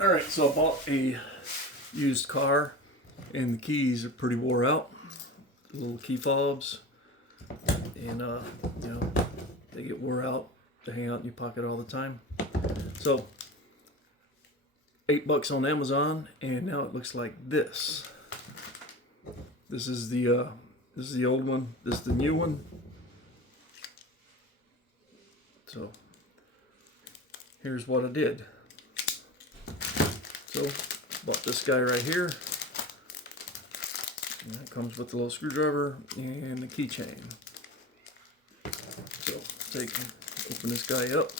Alright, so I bought a used car and the keys are pretty wore out. Little key fobs. And you know, they get wore out. They hang out in your pocket all the time. So $8 on Amazon, and now it looks like this. This is the old one. This is the new one. So here's what I did. So bought this guy right here. And it comes with the little screwdriver and the keychain. So open this guy up.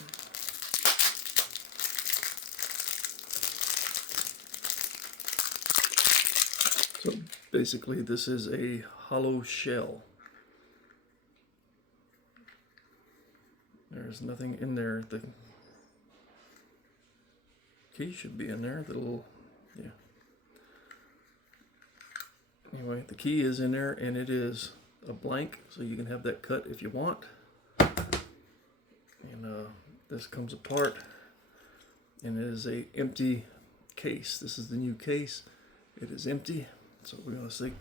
So basically this is a hollow shell. There's nothing in there. The key should be in there. The little, yeah. Anyway, the key is in there and it is a blank, so you can have that cut if you want. And this comes apart and it is a empty case. This is the new case. It is empty. So we're going to stick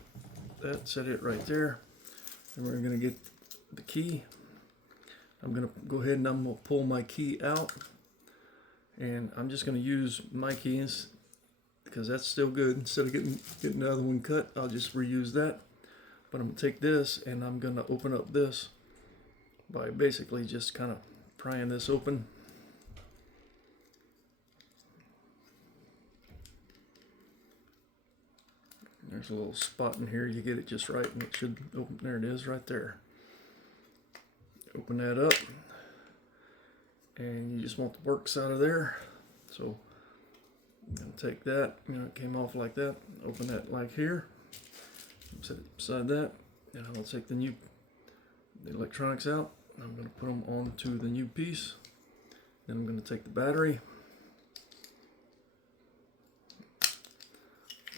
that, set it right there. And we're going to get the key. I'm going to go ahead and I'm going to pull my key out. And I'm just going to use my keys because that's still good. Instead of getting the other one cut, I'll just reuse that. But I'm going to take this and I'm going to open up this by basically just kind of prying this open. There's a little spot in here. You get it just right and it should open. There it is right there. Open that up. And you just want the works out of there. So I'm going to take that. You know, it came off like that. Open that like here. Set it beside that. And I'll take the electronics out. I'm going to put them onto the new piece. Then I'm going to take the battery.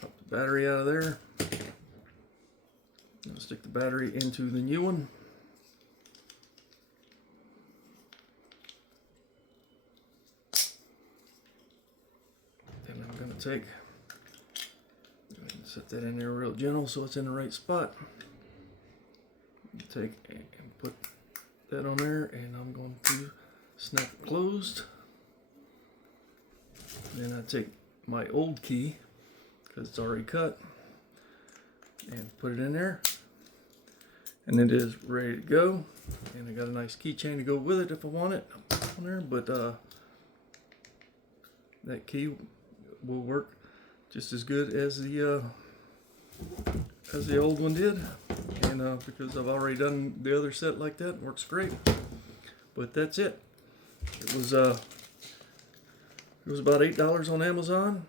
Pop the battery out of there. I'll stick the battery into the new one. Then I'm going to set that in there real gentle so it's in the right spot. Take and put that on there, and I'm going to snap it closed. Then I take my old key, because it's already cut, and put it in there. And it is ready to go. And I got a nice keychain to go with it if I want it on there, but that key will work just as good as the old one did. And because I've already done the other set like that, it works great. But that's it. It was about $8 on Amazon.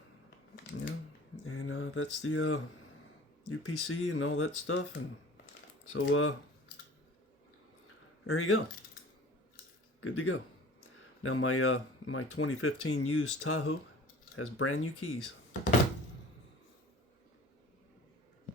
Yeah, and that's the UPC and all that stuff. And so there you go. Good to go. Now my 2015 used Tahoe has brand new keys.